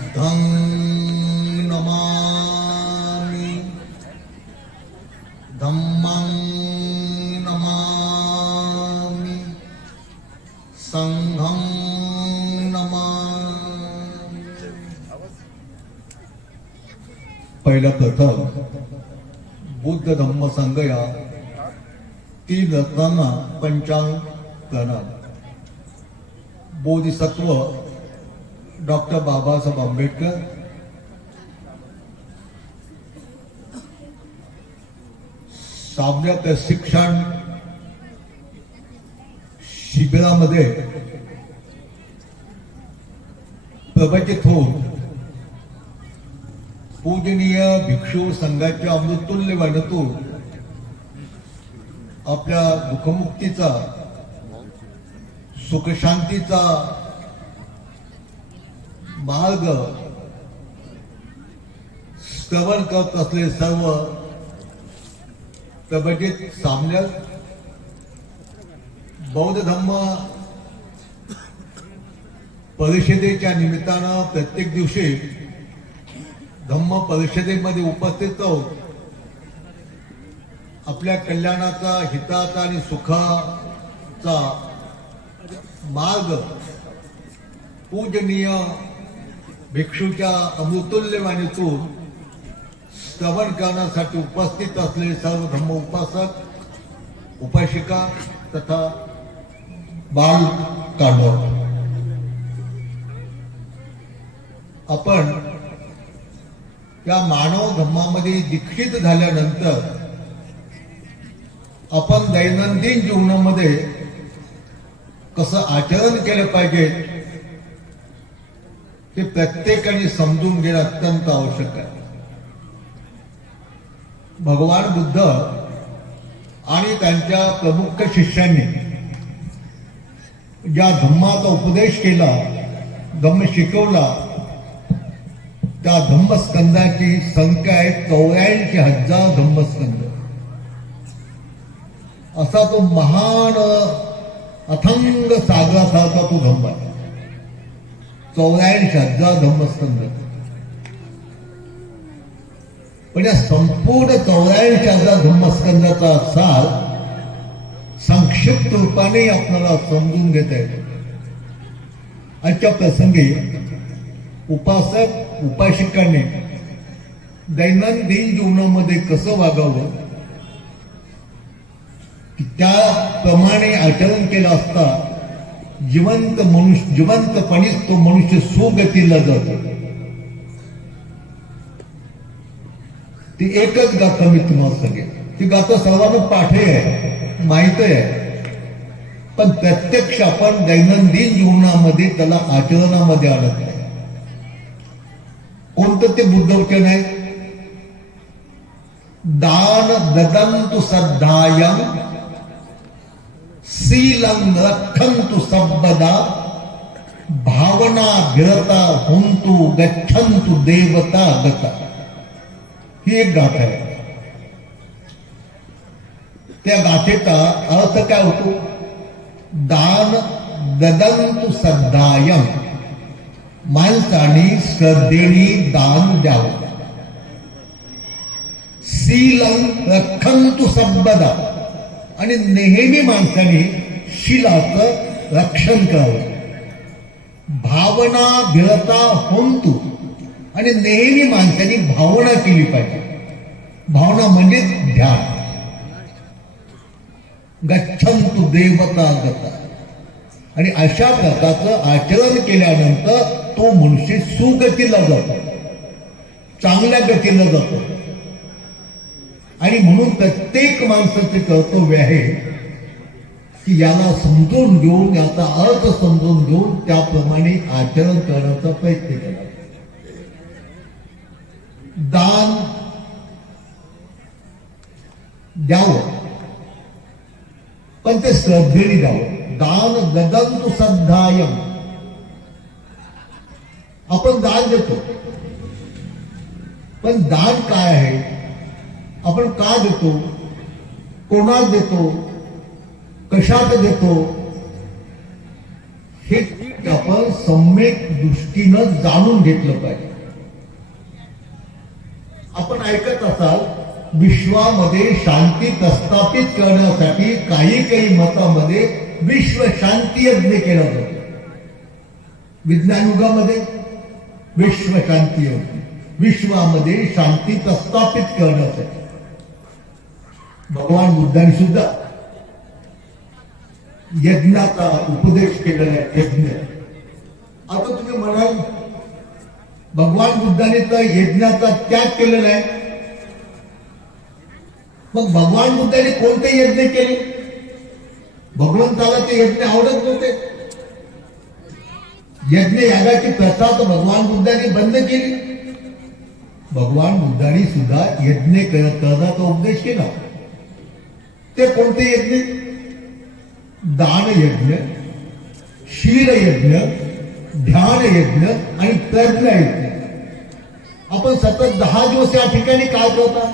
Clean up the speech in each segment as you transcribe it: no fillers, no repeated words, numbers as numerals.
बुद्धं नमामि धम्मं नमामि संघं नमामि। पहिला प्रथम बुद्ध धम्म संघ या तीन रत्नांना पंचांग प्रणाम। बोधिसत्व डॉक्टर बाबासाहेब आंबेडकर, साम्य प्रशिक्षण शिबिरामध्ये प्रवचित होऊन पूजनीय भिक्षू संघाच्या अमृतुल्य वाणीतून आपल्या दुःखमुक्तीचा सुखशांतीचा मार्ग श्रवण करत असले सर्व प्रवचित साम्यक बौद्ध धम्म परिषदेच्या निमित्तानं प्रत्येक दिवशी धम्म परिषदेमध्ये उपस्थित राहून आपल्या कल्याणाचा, हिताचा आणि सुखाचा मार्ग पूजनीय भिक्षूच्या अमृतुल्य वाणीतून श्रवण करण्यासाठी उपस्थित असलेले सर्व धम्म उपासक, उपासिका तथा बाल काढव, आपण या मानव धम्मामध्ये दीक्षित झाल्यानंतर आपण दैनंदिन जीवनामध्ये कसं आचरण केलं पाहिजे हे प्रत्येकाने समजून घेणं अत्यंत आवश्यक आहे। भगवान बुद्ध आणि त्यांच्या प्रमुख शिष्यांनी ज्या धम्माचा उपदेश केला, धम्म शिकवला, त्या धम्मस्कंदाची संख्या आहे 84,000 धम्मस्कंद। असा तो महान अथंग सागरासारखा तो धम्म आहे। 84,000 धम्मस्कंद। पण या संपूर्ण 84,000 धम्मस्कंदाचा सार संक्षिप्त रूपाने आपल्याला समजून घेता येतो। आजच्या प्रसंगी उपासक, उपासिकांनी दैनंदिन जीवनामध्ये कसं वागावं, त्याप्रमाणे आचरण केलं असता जिवंतपणीच तो मनुष्य सुगतीला जातो। ती एकच गाथा मी तुम्हाला सांगेन, ती गाथा सर्वांना पाठे आहे, माहित आहे, पण प्रत्यक्ष आपण दैनंदिन जीवनामध्ये त्याला आचरणामध्ये आणत नाही। कोणतं ते बुद्धवचन आहे? दान ददन्तु सद्धायं शीलं रक्षन्तु सर्वदा भावना विरता होन्तु गच्छन्तु देवता गता। ही एक गाथा आहे। त्या गाथेचा अर्थ काय होतो? दान ददन्तु सद्धायं, माणसाने श्रद्धेने दान द्यावं। शीलं रक्षन्तु सर्वदा, आणि नेहमी माणसाने शीलाचं रक्षण करावं। भावना भिळता होन्तु, आणि नेहमी माणसाने भावना केली पाहिजे। भावना म्हणजे ध्यान। गच्छन्तु देवता गता, आणि अशा प्रकारचं आचरण केल्यानंतर तो मनुष्य सुगतीला जातो, चांगल्या गतीला जातो। आणि म्हणून प्रत्येक माणसाचे कर्तव्य आहे की याला समजून घेऊन, याचा अर्थ समजून घेऊन त्याप्रमाणे आचरण करण्याचा प्रयत्न केला। दान द्यावं, पण ते श्रद्धेने द्यावं। दान ददन्तु सद्धायं, आपण दान देतो, पण दान काय आहे, आपण का देतो, कोणाला देतो, कशात देतो, हे ते आपण सम्यक दृष्टीनं जाणून घेतलं पाहिजे. आपण ऐकत असाल विश्वामध्ये शांती प्रस्थापित करण्यासाठी काही मतामध्ये विश्व शांती यज्ञ केला जातो. विज्ञान युगामध्ये विश्व शांती यज्ञ, विश्वामध्ये शांती प्रस्थापित करण्यासाठी. भगवान बुद्धांनी सुद्धा यज्ञाचा उपदेश केलेला आहे. यज्ञ आता तुम्ही म्हणाल भगवान बुद्धाने तर यज्ञाचा त्याग केलेला आहे. मग भगवान बुद्धाने कोणते यज्ञ केले? भगवंताला ते यज्ञ आवडत नव्हते. यज्ञ यागाची प्रथा तर भगवान बुद्धाने बंद केली. भगवान बुद्धाने सुद्धा यज्ञ करण्याचा उपदेश केला. ते कोणते यज्ञ? दान यज्ञ, शील यज्ञ, ध्यान यज्ञ आणि प्रज्ञा यज्ञ. आपण सतत 10 दिवस या ठिकाणी काय करता?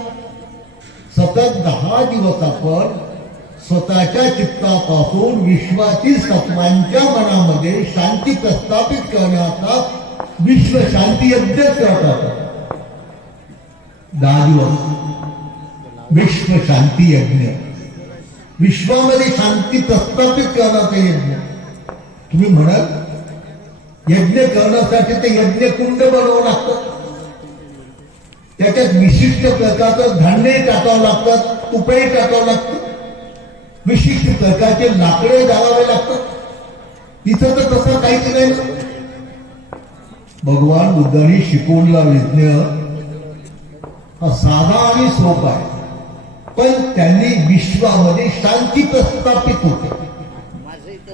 सतत 10 दिवस आपण स्वतःच्या चित्तापासून विश्वातील सत्वांच्या मनामध्ये शांती प्रस्थापित करण्याचा विश्व शांती यज्ञ करतात. 10 दिवस विश्व शांती यज्ञ, विश्वामध्ये शांती प्रस्थापित करण्याचा यज्ञ. तुम्ही म्हणाल यज्ञ करण्यासाठी ते यज्ञ कुंड बनवावं लागतं, त्याच्यात विशिष्ट प्रकारचं धान्य टाकावं लागतात, तुपही टाकावं लागतं, विशिष्ट प्रकारचे लाकडे जाळावे लागतात. तिथं तर तसं काहीच नाही. भगवान बुद्धांनी शिकवलेला यज्ञ हा साधा आणि सोपा आहे, पण त्यांनी विश्वामध्ये शांती प्रस्थापित होते.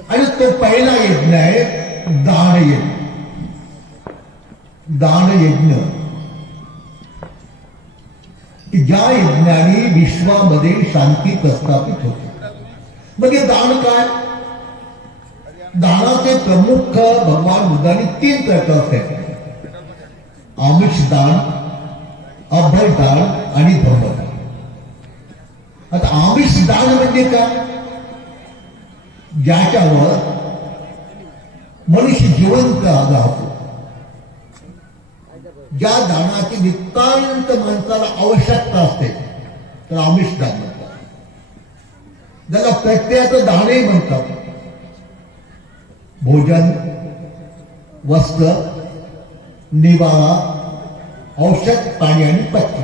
आणि तो पहिला यज्ञ आहे दान यज्ञ. दान यज्ञ ज्या यज्ञाने विश्वामध्ये शांती प्रस्थापित होते. मग हे दान काय? दानाचे प्रमुख भगवान बुद्धांनी 3 प्रकारचे आहेत: आमिष दान, अभय दान आणि धम्मदान. आता आमिष दान म्हणजे काय? ज्याच्यावर मनुष्य जिवंत राहतो, ज्या दानाची नितांत माणसाला आवश्यकता असते तर आमिष दान म्हणतात. ज्याला प्रत्ययाचं दानही म्हणतात. भोजन, वस्त्र, निवारा, औषध, पाणी आणि पथ्य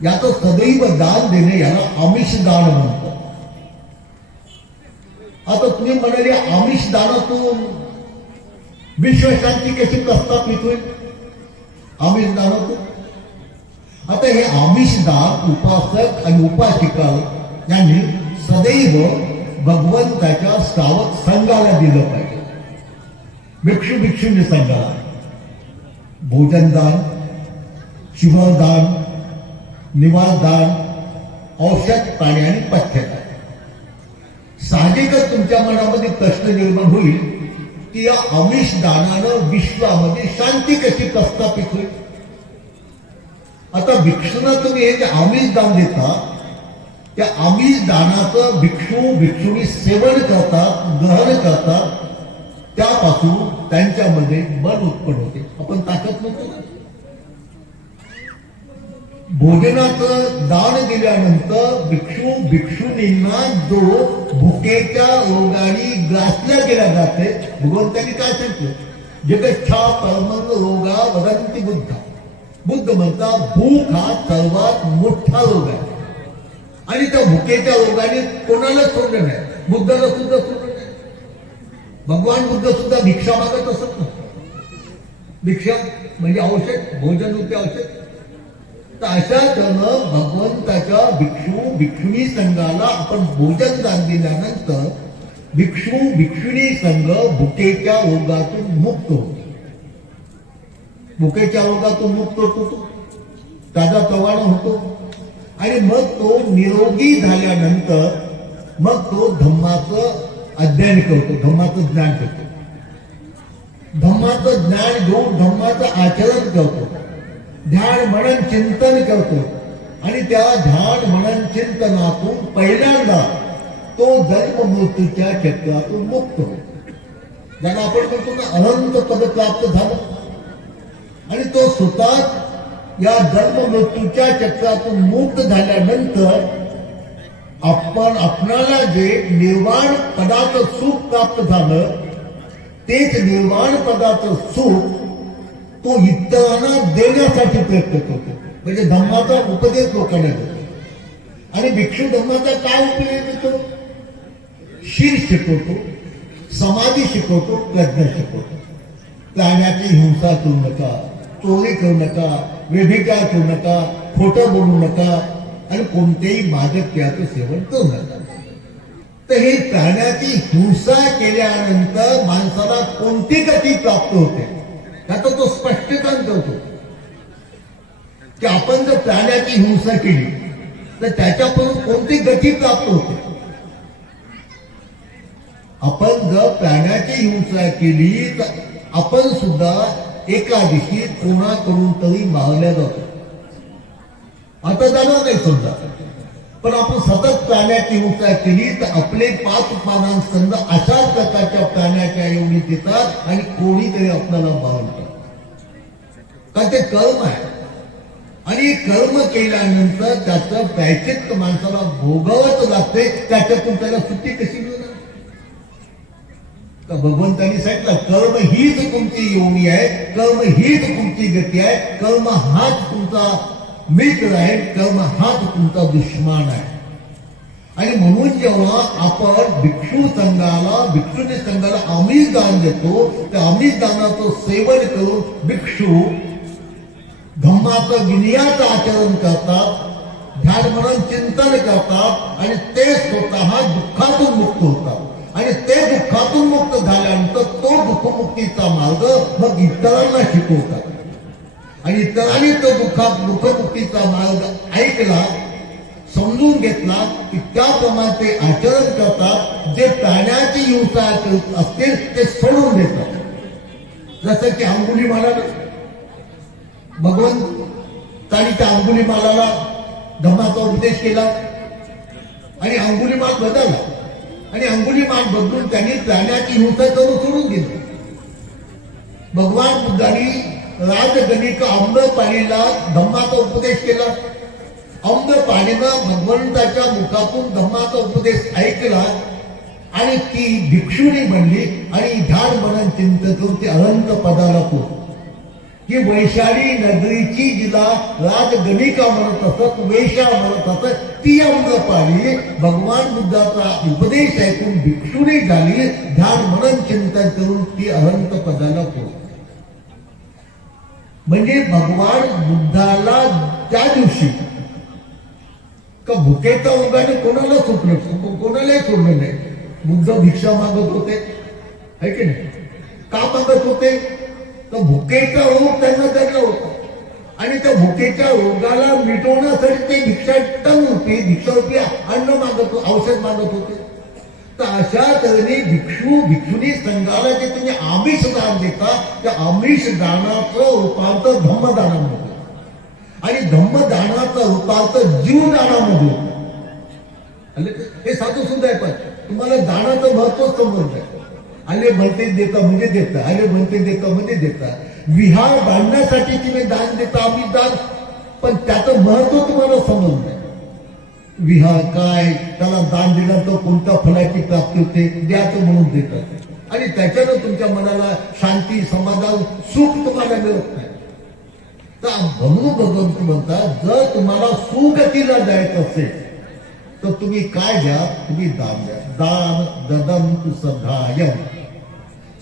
याचं सदैव दान देणे याला आमिष दान म्हणतात. आता तुम्ही म्हणाले आमिष दानातून विश्वशांती कशी प्रस्थापित होईल? आमिष दानातून. आता हे आमिष दान उपासक आणि उपासिका यांनी सदैव भगवंताच्या श्रावक संघाला दिलं पाहिजे. भिक्षू भिक्षुनी संघाला भोजन दान, शिवदान, निवास दान, औषध, पाणी आणि पथ्य दान. साहजिकच तुमच्या मनामध्ये प्रश्न निर्माण होईल की या आमिष दानानं विश्वामध्ये शांती कशी प्रस्थापित होईल? आता भिक्षूंना तुम्ही हे जे आमिष दान देता, त्या आमिष दानाचं भिक्षू भिक्षुणी सेवन करतात, ग्रहण करतात, त्यापासून त्यांच्यामध्ये बल उत्पन्न होते. आपण ताकद म्हणतो ना. भोजनाचं दान दिल्यानंतर भिक्षू भिक्षुणींना जो भुकेच्या रोगाने ग्रासल्या गेल्या जाते, भगवंतांनी काय सांगितलं? जगच्छा परमंग रोगा वदंती बुद्ध. बुद्ध म्हणता भूक हा सर्वात मोठा रोग आहे आणि त्या भुकेच्या रोगाने कोणाला सोडलं नाही, बुद्धाला सुद्धा सोडलं नाही. भगवान बुद्ध सुद्धा भिक्षा मागत असत ना. भिक्षा म्हणजे औषध, भोजन होते औषध. तर अशा तऱ्हेनं भगवंताच्या भिक्षू भिक्षुणी संघाला आपण भोजन दान दिल्यानंतर भिक्षू भिक्षुणी संघ भुकेच्या रोगातून मुक्त होतो. भुकेच्या रोगातून मुक्त होतो, ताजा तवाना होतो आणि मग तो निरोगी झाल्यानंतर मग तो धम्माचं अध्ययन करतो, धम्माचं ज्ञान करतो. धम्माचं ज्ञान घेऊन धम्माचं आचरण करतो, ध्यान मनन चिंतन करतो आणि त्या ध्यान मनन चिंतनातून पहिल्यांदा तो जन्म मृत्यूच्या चक्रातून मुक्त होतो. ज्याला आपण म्हणतो ना अनंत पद प्राप्त झालं, आणि तो स्वतः या जन्म मृत्यूच्या चक्रातून मुक्त झाल्यानंतर आपणाला जे निर्वाण पदाचं सुख प्राप्त झालं, तेच निर्वाण पदाचं सुख तो इतरांना देण्यासाठी प्रयत्न करतो. म्हणजे धम्माचा उपदेश लोकांना देतो. आणि भिक्षू धम्माचा काय उपयोग देतो? शील शिकवतो, समाधी शिकवतो, प्रज्ञा शिकवतो. प्राण्याची हिंसा करू नका, चोरी करू नका, व्यभिचार करू नका, खोटं बोलू नका, आणि कोणतेही मादक पेयाचं सेवन करू नका. तर ही प्राण्याची हिंसा केल्यानंतर माणसाला कोणती गती प्राप्त होते त्याचा तो स्पष्टीकरण करतो की आपण जर प्राण्याची हिंसा केली तर त्याच्याकडून कोणती गती प्राप्त होते. आपण जर प्राण्याची हिंसा केली तर आपण सुद्धा एका दिवशी कोणाकडून तरी मारल्या जातो. आता जाणार नाही समजा, पण आपण सतत प्राण्याची हिंसा केली तर आपले 5 पानांस्कंद अशाच प्रकारच्या प्राण्याच्या एवढी देतात आणि कोणीतरी आपल्याला मारतात. का ते कर्म आहे, आणि कर्म केल्यानंतर त्याचं प्रायश्चित्त माणसाला भोगावंच लागते. त्याच्यातून त्याला सुट्टी कशी मिळणार? तर भगवंतांनी सांगितलं कर्म हीच तुमची योनी आहे, कर्म हीच तुमची गती आहे, कर्म हाच तुमचा मित्र आहे, कर्म हाच तुमचा दुश्मन आहे. आणि म्हणून जेव्हा आपण भिक्षू संघाला आमिष दान देतो, त्या आमिष दानाचं सेवन करून भिक्षू धम्माचं विनयाचं आचरण करतात, ध्यान म्हणून चिंतन करतात, आणि ते स्वतः दुःखातून मुक्त होतात. आणि ते दुःखातून मुक्त झाल्यानंतर तो दुःखमुक्तीचा मार्ग मग इतरांना शिकवतात. आणि इतरांनी तो दुःखमुक्तीचा मार्ग ऐकला, समजून घेतला की त्याप्रमाणे ते आचरण करतात. जे प्राण्याची हिंसा करत असतील ते सोडून देतात. जसं की अंगुलीमालाला भगवंतांनी त्या अंगुलीमालाला धम्माचा उपदेश केला आणि अंगुलीमाल बदलला, आणि अंगुलीमाल बदलून त्यांनी प्राण्याची हिंसा करून सोडून दिली. भगवान बुद्धांनी राजगणिक आम्रपालीला धम्माचा उपदेश केला. आम्रपालीनं भगवंताच्या मुखातून धम्माचा उपदेश ऐकला आणि ती भिक्षुणी बनली आणि ध्यान मनन चिंतन करून ती अनंत पदाला पोहोचली. की वैशाली नगरीची जिला राजगणिका म्हणत असत, वेशा म्हणत असत, ती आम्रपाली भगवान बुद्धाचा उपदेश ऐकून भिक्षुणी झाली. ध्यान मनन चिंतन करून ती अनंत पदाला पोहोचली. म्हणजे भगवान बुद्धाला त्या दिवशी का भुकेच्या ओघाने कोणाला सुटलं, कोणालाही सोडलं नाही. बुद्ध भिक्षा मागत होते, है की नाही? का मागत होते? तर भुकेचा रोग त्यांना जडला होता, आणि त्या भुकेच्या रोगाला मिटवण्यासाठी ते भिक्षारूपी अन्न मागत होते, औषध मागत होते. तर अशा तऱ्हेने भिक्षुनी संघाला जे तुम्ही आमिष दान देता, त्या आमिष दानाचं रूपांतर धम्मदानामध्ये, आणि धम्मदानाचं रूपांतर जीवदानामध्ये. हे साधू सुद्धा आहे, पण तुम्हाला दानाचं महत्व समजलं. आले भलते देता म्हणजे देता, आले भलते देता म्हणजे देता. विहार बांधण्यासाठी तुम्ही दान देता, आम्ही दान, पण त्याचं महत्व तुम्हाला समजलं. विहार काय, त्याला दान दिल्यानंतर कोणत्या फलाची प्राप्ती होते, द्याचं म्हणून देतात, आणि त्याच्यानं तुमच्या मनाला शांती, समाधान, सुख तुम्हाला मिळत नाही. तर म्हणून भगवंत म्हणतात, जर तुम्हाला सुगतीला जायचं असेल तर तुम्ही काय द्या? तुम्ही दान द्या. दान ददंतु सदायम.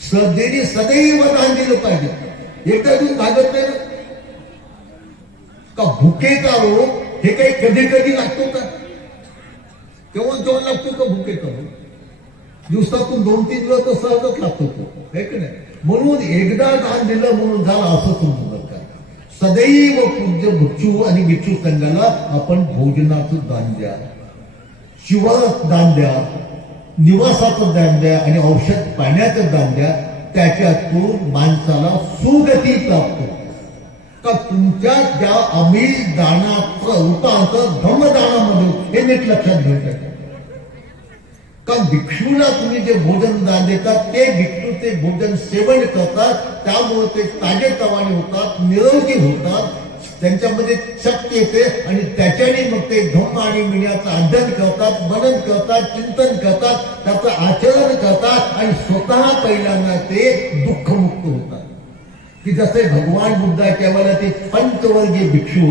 श्रद्धेने सदैव दान दिलं पाहिजे. एकदा तुम्ही मागत नाही ना का? भुकेचा रोग हे काही कधी कधी लागतो का? तेव्हा लागतो का भुकेचा रोग? दिवसातून 2-3 वेळा तो सहजच लागतो तो, है की नाही? म्हणून एकदा दान दिलं म्हणून झालं असं समजू नका. सदैव पूज्य भिक्षू आणि भिक्षू संघाला आपण भोजनाचं दान द्या, शिवाचं दान द्या, निवासाचं दान द्या, आणि औषध पाण्याचं दान द्या. त्याच्यातून माणसाला सुगती प्राप्त होते. का तुमच्या ज्या आमिष दानाचं रूपांतर धम्मदानामध्ये, हे नीट लक्षात घ्यायचं. का भिक्षूला तुम्ही जे भोजन दान देतात ते भिक्षू ते भोजन सेवन करतात, त्यामुळे ते ताजेतवाने होतात, निरोगी होतात, त्यांच्यामध्ये शक्ती येते आणि त्याच्याने मग ते धम्म आणि मिण्याचं अध्ययन करतात, मनन करतात, चिंतन करतात, त्याचं आचरण करतात आणि स्वतः पहिल्यांदा ते दुःखमुक्त होतात. की जसे भगवान बुद्धाच्या वेळेला ते पंचवर्गीय भिक्षू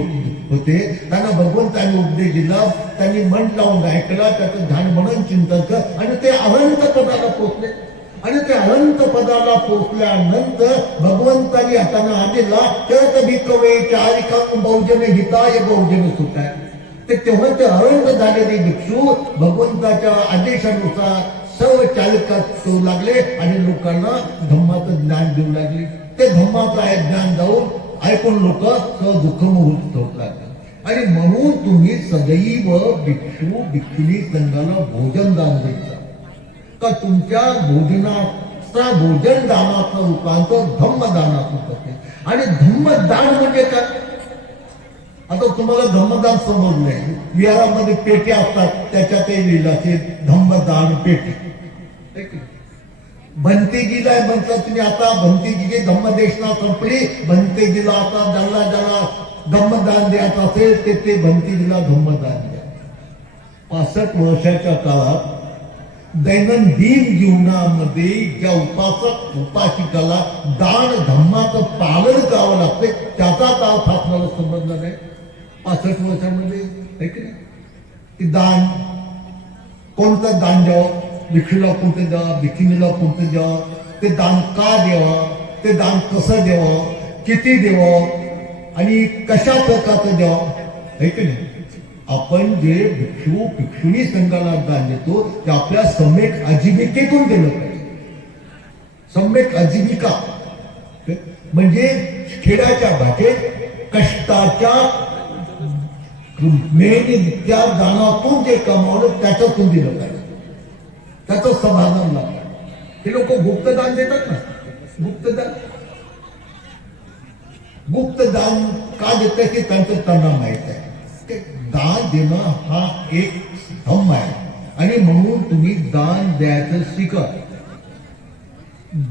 होते, त्यांना भगवंतांनी उपदेश दिला, त्यांनी मन लावून ऐकला, त्याचं ध्यान मनन चिंतन कर आणि ते अनंत पदाला पोचले. आणि त्या अनंत पदाला पोचल्यानंतर भगवंतांनी हाताने आदिला तर भिकवे चारिकं बहुजन हिताय बहुजन सुखाय. ते तेव्हा ते अनंत झालेले भिक्षू भगवंताच्या आदेशानुसार सर्व चालकात करू लागले आणि लोकांना धम्माचं ज्ञान देऊ लागले. ते धम्माचं ज्ञान जाऊन ऐकून लोक सर्व दुःखमुक्त होत लागले. आणि म्हणून तुम्ही सदैव भिक्षू भिक्षुनी संघाला भोजन दान द्यायचं का तुमच्या भोजनाचा भोजन दानाचं रूपांतर धम्मदानात होते. आणि धम्मदान म्हणजे काय? आता तुम्हाला धम्मदान समजलंय, विहारामध्ये पेटी असतात, त्याच्यात लिहिलं असेल धम्मदान पेटी. भंतेजीला म्हणतात तुम्ही, आता भंतेजीची धम्मदेशना संपली, भंतेजीला आता ज्याला ज्याला धम्मदान द्यायचं असेल ते भंतेजीला धम्मदान द्या. 65 वर्षाच्या काळात दैनंदिन जीवनामध्ये ज्या उपासक उपासिकाला दान धम्माचं पालन करावं लागते त्याचा अर्थ आपल्याला समजला नाही 65 वर्षामध्ये. की दान कोणतं दान द्यावं, भिक्षूला कोणतं द्यावं, भिक्षिणीला कोणतं द्यावं, ते दान का द्यावं, ते दान कसं द्यावं, किती द्यावं आणि कशा प्रकारचं द्यावं, आहे की नाही. आपण जे भिक्षू भिक्षुणी संघाला दान देतो ते आपल्या सम्यक आजीविकेतून दिलं पाहिजे. सम्यक आजीविका म्हणजे खेड्याच्या भाषेत कष्टाच्या मेहनतीच्या दानातून जे कमावलं त्याच्यातून दिलं पाहिजे, त्याचं समाधान लागतं. हे लोक गुप्तदान देतात ना, गुप्तदान का देतात की त्यांना माहित आहे. दान देणं हा एक धम्म आहे आणि म्हणून तुम्ही दान द्यायचं शिका.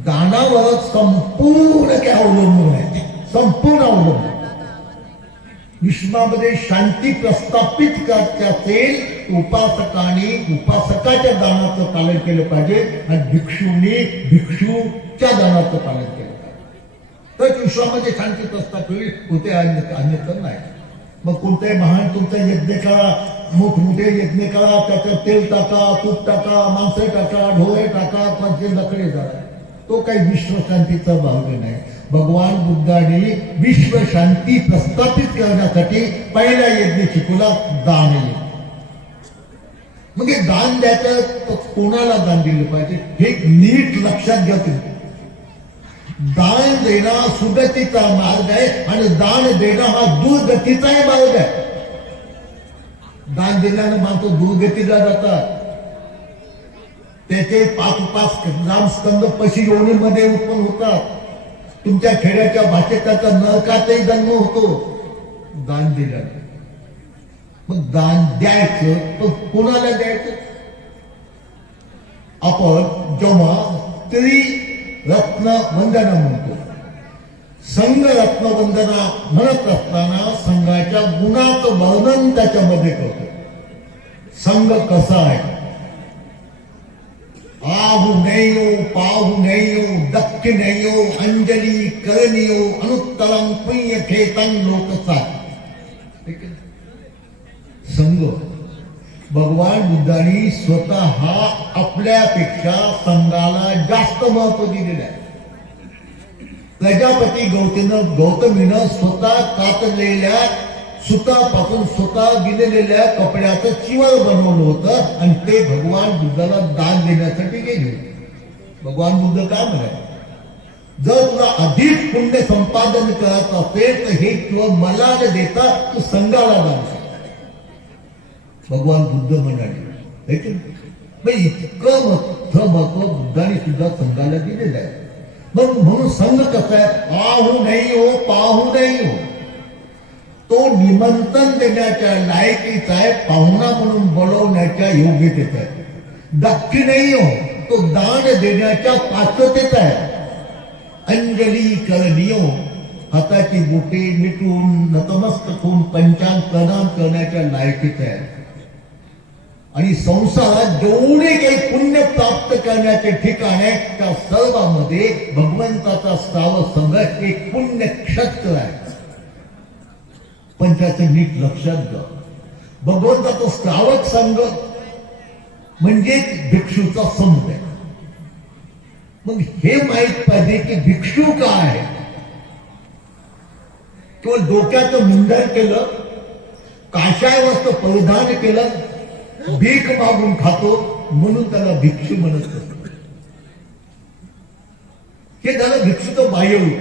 दानावर संपूर्ण काय अवलंबून आहे, संपूर्ण अवलंबून. विश्वामध्ये शांती प्रस्थापित करायची असेल उपासकाने उपासकाच्या दानाचं पालन केलं पाहिजे आणि भिक्षूंनी भिक्षूच्या दानाचं पालन केलं पाहिजे, तर विश्वामध्ये शांती प्रस्थापित होईल. होते अन्यथा नाही. मग कोणत्याही महान तुमचा यज्ञ करा, मोठमोठे यज्ञ करा, त्याच्यात तेल टाका, तूप टाका, मांस टाका, ढोळे टाका, पंचे लकडे झाला, तो काही विश्वशांतीचा भाग नाही. भगवान बुद्धाने विश्वशांती प्रस्थापित करण्यासाठी पहिला यज्ञ शिकवला दान. मग हे दान द्यायचं तर कोणाला दान दिलं पाहिजे हे नीट लक्षात घ्या तुम्ही. दान देणं सुगतीचा मार्ग आहे आणि दान देणं हा दुर्गतीचाही मार्ग आहे. दान दिल्यानं माणसं दुर्गतीला जातात. त्याचे 5 ग्रामस्कंद पशी योनीमध्ये उत्पन्न होतात. तुमच्या खेड्याच्या भाषेत त्याचा नरकाचाही जन्म होतो दान दिल्यानं. मग दान द्यायचं तर कोणाला द्यायचं? आपण जेव्हा रत्न वंदना म्हणतो, संघ रत्न वंदना म्हणत असताना संघाच्या गुणाचं वर्णन त्याच्यामध्ये करतो. संघ कसा आहे? आहुनेयो पाहुनेयो दक्षिणेयो अंजली करणियो अनुत्तरं पुण्यखेतं लोकसाय. संघ भगवान बुद्धांनी स्वतः आपल्यापेक्षा संघाला जास्त महत्व दिलेलं आहे. प्रजापती गौतमीनं स्वतः कातलेल्या सुतापासून स्वतः दिलेल्या कपड्याचं चिवर बनवलं होतं आणि ते भगवान बुद्धाला दान देण्यासाठी गेले. भगवान बुद्ध काय म्हणाले, जर तुला अधिक पुण्य संपादन करायचं असेल तर हे चिवर मला न देता तू संघाला दान कर. भगवान बुद्ध म्हणाले. इतकं महत्व बुद्धाने सुद्धा संघाला दिलेलं आहे. मग म्हणून संघ कसा आहे? आहू नाही हो पाहू नाही हो, तो निमंत्रण देण्याच्या लायकीचा आहे, पाहुणा म्हणून बोलवण्याच्या योग्यतेचा आहे. दाक्षिणात्य तो दान देण्याच्या पात्रतेत आहे. अंजली करणीय हाताची बोटे मिटून नतमस्तक होऊन पंचांग प्रणाम करण्याच्या लायकीत आहे. आणि संसारात जेवढे काही पुण्य प्राप्त करण्याचे ठिकाण आहे त्या सर्वांमध्ये भगवंताचा श्रावक संघ एक पुण्य क्षेत्र आहे. पण त्याचं नीट लक्षात घ्या, भगवंताचा श्रावक संघ म्हणजे भिक्षूचा समुदाय. मग हे माहित पाहिजे की भिक्षू काय आहे. केवळ डोक्याचं मुंडन केलं, काशाय वस्त्र परिधान केलं, भीक मागून खातो म्हणून त्याला भिक्षू म्हणत असत. हे झालं भिक्षूचं बाह्य रूप.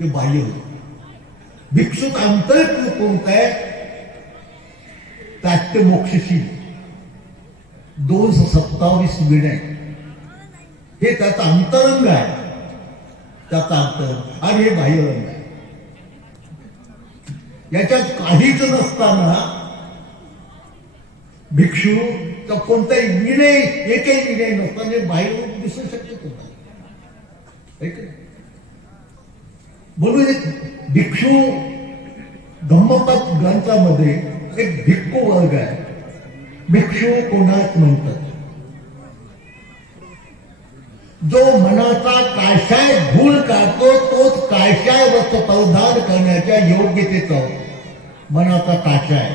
ते बाह्य रूप. भिक्षुक आंतरिक रूप कोणतं आहे? त्यात मोक्षशील 227 विनय हे त्याचा अंतरंग आहे. त्याचा अंतरंग आणि हे बाह्यरंग आहे. याच्यात काहीच नसताना भिक्षू तर कोणताही विनय, एकही विनय नसताना बाह्य रूप दिसू शकते तुम्हाला. म्हणून एक भिक्षू धम्मपद ग्रंथामध्ये एक भिक्खू वर्ग आहे. भिक्षू कोणाच म्हणतात? जो मनाचा काशाय धूळ काढतो तोच काशाय वस्त्र परिधान करण्याच्या योग्यतेचा मनाचा काशाय.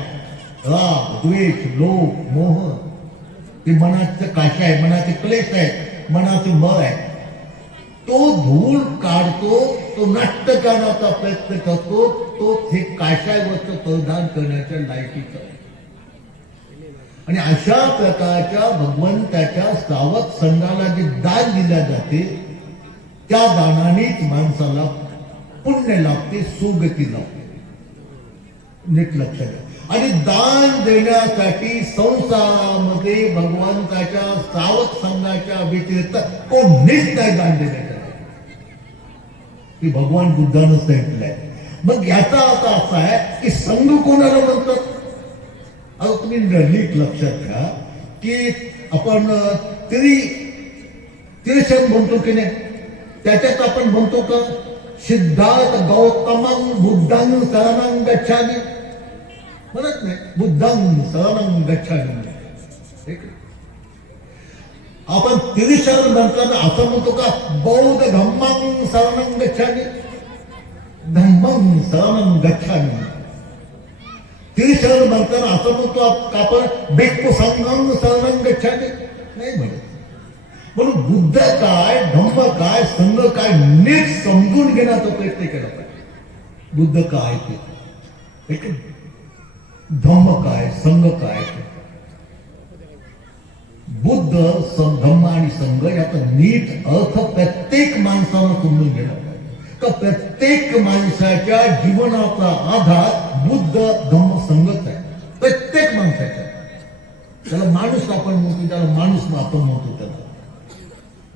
राग, द्वेष, लोभ, मोह हे मनाचं काशाय, मनाचे क्लेश आहे, मनाचं मळ आहे. तो धूळ काढतो, तो नष्ट करण्याचा प्रयत्न करतो, तो हे काशाय वस्त्र परिधान करण्याच्या लायकीचा. आणि अशा प्रकारच्या भगवंताच्या श्रावक संघाला जे दान दिल्या जाते त्या दानानेच माणसाला पुण्य लाभते, सुगती लाभते. नीट लक्षात घ्या. आणि दान देण्यासाठी संसारामध्ये भगवंताच्या श्रावक संघाच्या व्यतिरिक्त कोणीच नाही दान देण्यासाठी. की भगवान बुद्धानं सांगितलंय. मग याचा अर्थ असा आहे की संघ कोणाला म्हणतात? आता तुम्ही नीट लक्षात घ्या की आपण त्रिशरण म्हणतो की नाही, त्याच्यात आपण म्हणतो का सिद्धार्थ गौतमं बुद्धं शरणं गच्छामि म्हणत नाही. बुद्धं शरणं गच्छामि. आपण त्रिशरण म्हणताना असं म्हणतो का बौद्ध धम्मं शरणं गच्छामि, धम्मं शरणं गच्छामि. त्रिशरण म्हणताना असं म्हणतो आपण भिक्खू संघं शरणं गच्छामि नाही म्हणत. म्हणून बुद्ध काय, धम्म काय, संघ काय नीट समजून घेण्याचा प्रयत्न केला पाहिजे. बुद्ध काय ते, धम्म काय, संघ काय. बुद्ध, धम्म आणि संघ याचा नीट अर्थ प्रत्येक माणसानं समजून गेला पाहिजे. तर प्रत्येक माणसाच्या जीवनाचा आधार बुद्ध, धम्म, संघच आहे. प्रत्येक माणसाच्या. त्याला माणूस आपण म्हणतो, त्याला माणूस आपण म्हणतो. त्याला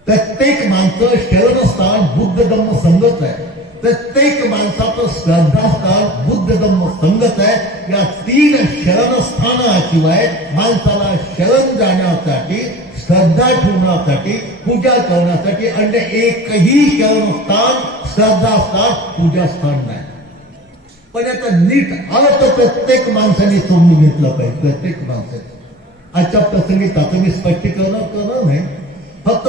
प्रत्येक माणसं शरणस्थान बुद्ध, धम्म, संघच आहे. प्रत्येक माणसाचं श्रद्धास्थान बुद्ध, धम्म, संघच आहे. या 3 शरणस्थानाशिवाय माणसाला शरण जाण्यासाठी, श्रद्धा ठेवण्यासाठी, पूजा करण्यासाठी अन्य एकही शरणस्थान, श्रद्धास्थान, पूजास्थान नाही. पण याचा नीट अर्थ प्रत्येक माणसाने समजून घेतला पाहिजे. प्रत्येक माणसाने. आजच्या प्रसंगी त्याचं मी स्पष्टीकरण करणार नाही. फक्त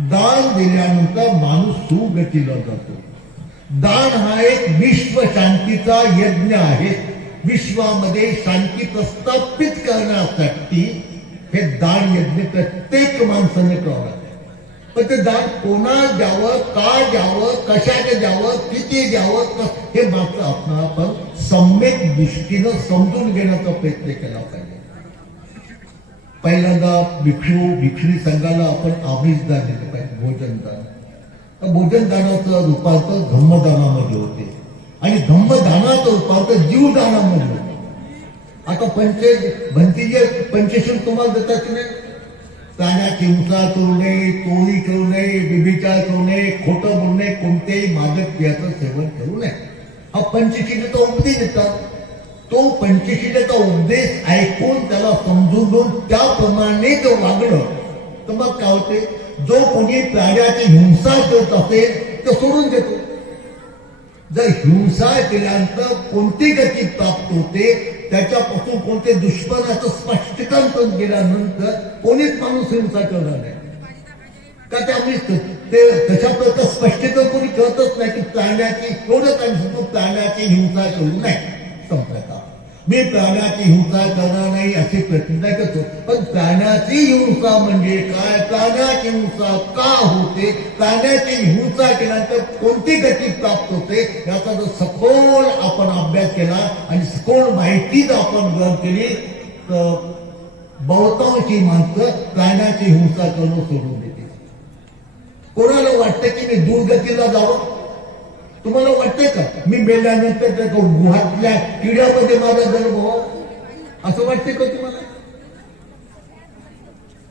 दान दिल्यानंतर माणूस सुगतीला जातो. दान हा एक विश्व शांतीचा यज्ञ आहे. विश्वामध्ये शांती प्रस्थापित करण्यासाठी हे दान यज्ञ प्रत्येक माणसाने करावं. पण ते दान कोणा द्यावं, का द्यावं, कशाने द्यावं, किती द्यावं हे मात्र आपण सम्यक दृष्टीनं समजून घेण्याचा प्रयत्न केला पाहिजे. पहिल्यांदा भिक्षुणी संघाला आपण आमिष दान दिले पाहिजे, भोजनदान. भोजनदानाचं रूपांतर धम्मदानामध्ये होते आणि धम्मदानाचं रूपांतर जीवदानामध्ये होते. आता भंतीचे पंचशील तुम्हाला देतात की नाही? प्राण्याची हिंसा करू नये, चोरी करू नये, व्यभिचार करू नये, खोटं बोलू नये, कोणत्याही मादक पेयाचं सेवन करू नये. हा पंचशील तो उपदेश देतात. तो पंचशीलाचा उपदेश ऐकून त्याला समजून घेऊन त्याप्रमाणे तो वागणं, तर मग काय होते, जो कोणी प्राण्याची हिंसा करत असेल तो सोडून देतो. जर हिंसा केल्यानंतर कोणती गती प्राप्त होते, त्याच्यापासून कोणते दुश्मनाचं स्पष्टीकरण केल्यानंतर कोणीच माणूस हिंसा करणार नाही. का त्यामुळे ते तशा प्रकार स्पष्टीकरण कोणी करतच नाही की प्राण्याची एवढं काय सांगतो, प्राण्याची हिंसा करू नये. संपला, मी प्राण्याची हिंसा करणार नाही अशी प्रतिज्ञा करतो. पण प्राण्याची हिंसा म्हणजे काय, प्राण्याची हिंसा का होते, प्राण्याची हिंसा केल्यानंतर कोणती गती प्राप्त होते, याचा जर सखोल आपण अभ्यास केला आणि सखोल माहिती जर आपण ग्रहण केली तर बहुतांशी माणसं प्राण्याची हिंसा करणं सोडून देते. कोणाला वाटतं की मी दुर्गतीला जावं? तुम्हाला वाटतंय का मी मेल्यानंतर त्या गुहातल्या किड्यामध्ये माझा जन्म व्हावा, असं वाटतंय का तुम्हाला?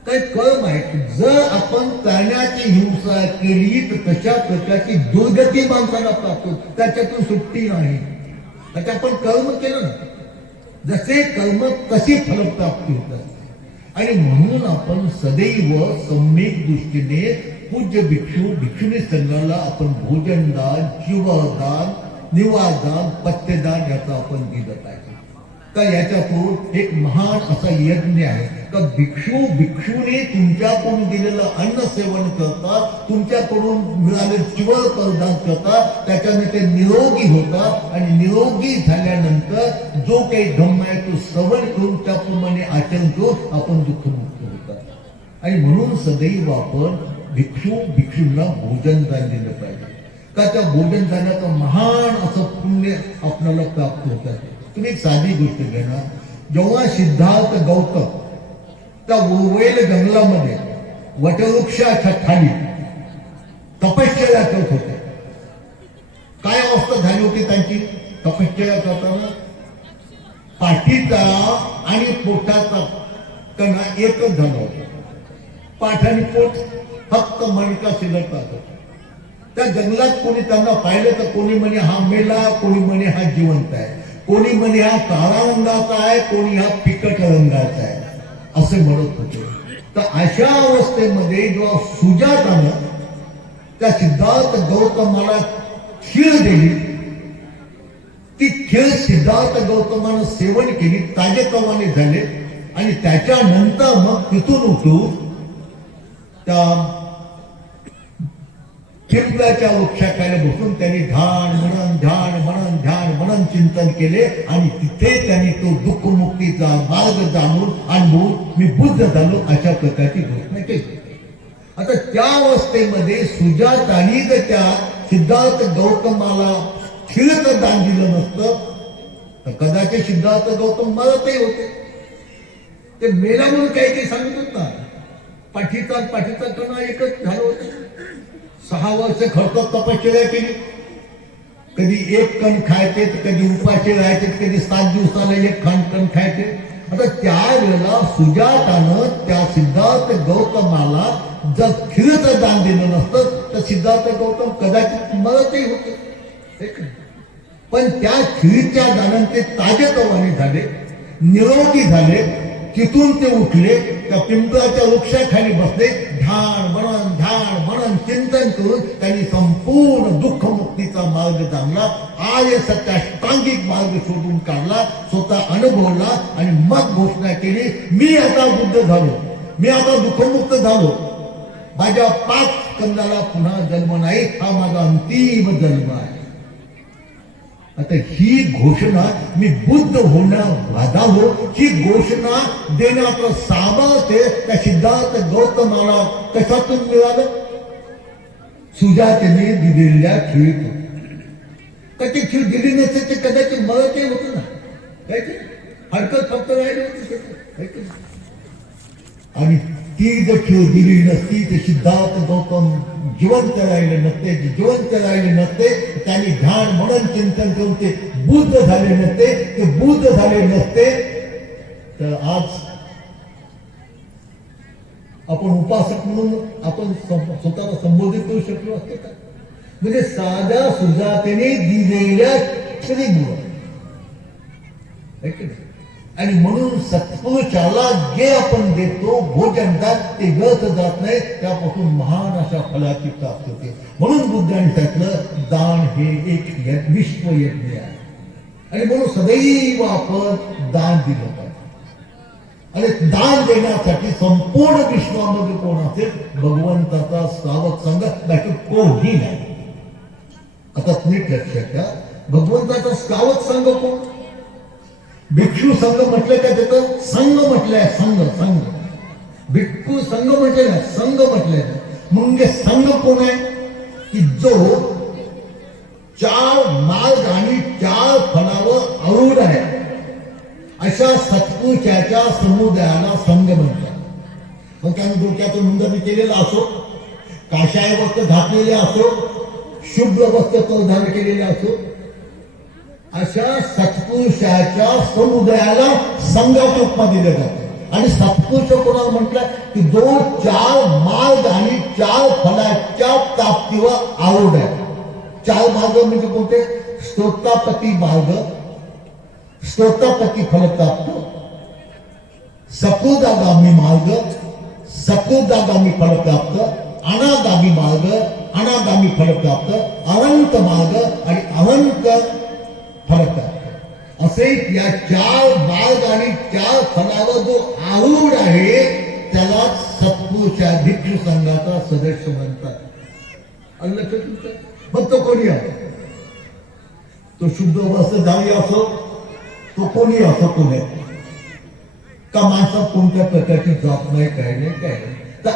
काही कळम आहे, जर आपण प्राण्याची हिंसा केली तर तशा प्रकारची दुर्गती माणसाला प्राप्त होते, त्याच्यातून सुट्टी नाही. आता आपण कर्म केलं ना, जसे कर्म तशी फलप्राप्ती होतात. आणि म्हणून आपण सदैव सम्यक दृष्टीने पूज्य भिक्षू भिक्षुनी संघाला आपण भोजनदान, जीवदान, निवासदान, पथ्यदान याचं आपण दिलं पाहिजे. तर याच्यातून एक महान असा यज्ञ आहे का भिक्षू भिक्षूने तुमच्याकडून दिलेलं अन्न सेवन करतात, तुमच्याकडून मिळालेलं चिवळ परिधान करतात, त्याच्याने ते निरोगी होतात आणि निरोगी झाल्यानंतर जो काही धम्म आहे तो श्रवण करून त्याप्रमाणे आचरण करून आपण दुःखमुक्त होतात. आणि म्हणून सदैव आपण भिक्षू भिक्षूंना भोजनदान दिलं पाहिजे. का त्या भोजनदानाचं महान असं पुण्य आपल्याला प्राप्त होतात. तुम्ही एक साधी गोष्ट घेणार, जेव्हा सिद्धार्थ गौतम त्या उर्वैल जंगलामध्ये वटवृक्षाच्या खाली तपश्चर्या करत होते, काय अवस्था झाली होती त्यांची तपश्चर्या करताना? पाठीचा आणि पोटाचा कणा एकच झाला होता. पाठ आणि पोट फक्त मणका शिल्लक होता. त्या जंगलात कोणी त्यांना पाहिलं तर कोणी म्हणे हा मेला, कोणी म्हणे हा जिवंत आहे, कोणी म्हणे हा काळा रंगाचा आहे, कोणी हा फिकट रंगाचा आहे, असे म्हणत होते. तर अशा अवस्थेमध्ये जेव्हा सुजातानं त्या सिद्धार्थ गौतमाला खीर दिली, ती खीर सिद्धार्थ गौतमानं सेवन केली, ताजेतवाने झाले. आणि त्याच्यानंतर मग तिथून उठून त्या चिंपल्याच्या वृक्षाखाली बसून त्यांनी ध्यान मनन चिंतन केले. आणि तिथे त्यांनी तो दुःखमुक्तीचा मार्ग जाणून अनुभवून मी बुद्ध झालो अशा प्रकारची घोषणा केली. आता त्या अवस्थेमध्ये सुजातानी जर त्या सिद्धार्थ गौतमाला खिळचं दान दिलं नसतं तर कदाचित सिद्धार्थ गौतम मरतही होते. ते मेला म्हणून काही सांगत होता. पाठीचा कणा एकच झालं होतं. 6 वर्ष खर्च तपश्चर्या केली. कधी एक कण खायचे तर कधी उपाशी राहायचे, कधी 7 दिवसाला एक कण खायचे. आता त्यावेळेला सुजातानं त्या सिद्धार्थ गौतमाला जर खिरचं दान दिलं नसतं तर सिद्धार्थ गौतम कदाचित मरतही होते. पण त्या खिरीच्या दानाने ते ताजेतवाने झाले, निरोगी झाले. तिथून ते उठले, त्या पिंपळाच्या वृक्षाखाली बसले, ध्यान मनन चिंतन करून त्यांनी संपूर्ण दुःखमुक्तीचा मार्ग जाणला. आर्य सत्याष्टांगिक मार्ग शोधून काढला, स्वतः अनुभवला आणि मग घोषणा केली, मी आता बुद्ध झालो, मी आता दुःखमुक्त झालो, माझ्या 5 स्कंदाला पुन्हा जन्म नाही, हा माझा अंतिम जन्म आहे. आता ही घोषणा मी बुद्ध होण्यास वाधावो, ही घोषणा देण्याचं सामर्थ्य त्या सिद्धार्थ गौतमाला कशातून मिळालं? सुजातेने दिलेल्या खिळीतून. तर ती खीळ दिली नसते ते कदाचित मरतही होतं ना, हरकत फक्त राहिली होती. आणि ती जर खीळ दिली नसती तर सिद्धार्थ गौतम जिवंत राहिले नसते. जिवंत राहिले नसते त्यांनी ध्यान मनन चिंतन करून ते बुद्ध झाले नसते. ते बुद्ध झाले नसते तर आज आपण उपासक म्हणून आपण स्वतःला संबोधित करू शकलो असते का? म्हणजे साध्या सुजातेने दिलेल्या खिरीमुळे है की नाही? आणि म्हणून सत्पुरुषाला जे आपण देतो भोजन ते व्यर्थ जात नाही, त्यापासून महान अशा फलाची प्राप्ती होते. म्हणून बुद्धांनी सांगितलं दान हे एक विश्वयज्ञ आहे. आणि म्हणून सदैव आपण दान दिलं पाहिजे. आणि दान देण्यासाठी संपूर्ण विश्वामध्ये कोण असेल? भगवंताचा श्रावक संघ, बाकी कोणी नाही. आता नीट लक्षात घ्या, भगवंताचा श्रावक संघ कोण? भिक्षू संघ म्हटलं का? त्याचं संघ म्हटलंय. संघ भिक्षू संघ म्हटलेला, संघ म्हटलंय. म्हणजे संघ कोण आहे? की जो 4 मार्ग आणि 4 फलावर आरूढ आहे, अशा सत्पुरुषाच्या समुदायाला संघ म्हणतात. मग त्याने डोक्याचं मुंडन केलेलं असो, काशाय वस्त्र घातलेले असो, शुभ्र वस्त्र परिधान केलेले असो, अशा सत्पुरुषाच्या समुदायाला संघाच्या रूपात दिलं जातं. आणि सत्पुरुष कोणाला म्हटलं? की जो 4 मार्ग आणि 4 फलाच्या प्राप्तीवर आरूढ आहे. 4 मार्ग म्हणजे कोणते? स्तोत्रापती मार्ग, स्तोत्रापती फलप्राप्त, सकृदागामी मार्ग, सकृदागामी फलप्राप्त, अनागामी मार्ग, अनागामी फलप्राप्त, अनंत मार्ग आणि अनंत फलप्राप्त, असे या 4 मार्ग आणि 4 फलावर जो आरूढ आहे त्याला सत्पुरुषा भिक्षू संघाचा सदस्य म्हणतात. मग तो कोणी असो, तो शुद्ध वस्त्रधारी असो, तो कोणी असो, कोणी का माणसात कोणत्या प्रकारची जात नाही, काय नाही. तर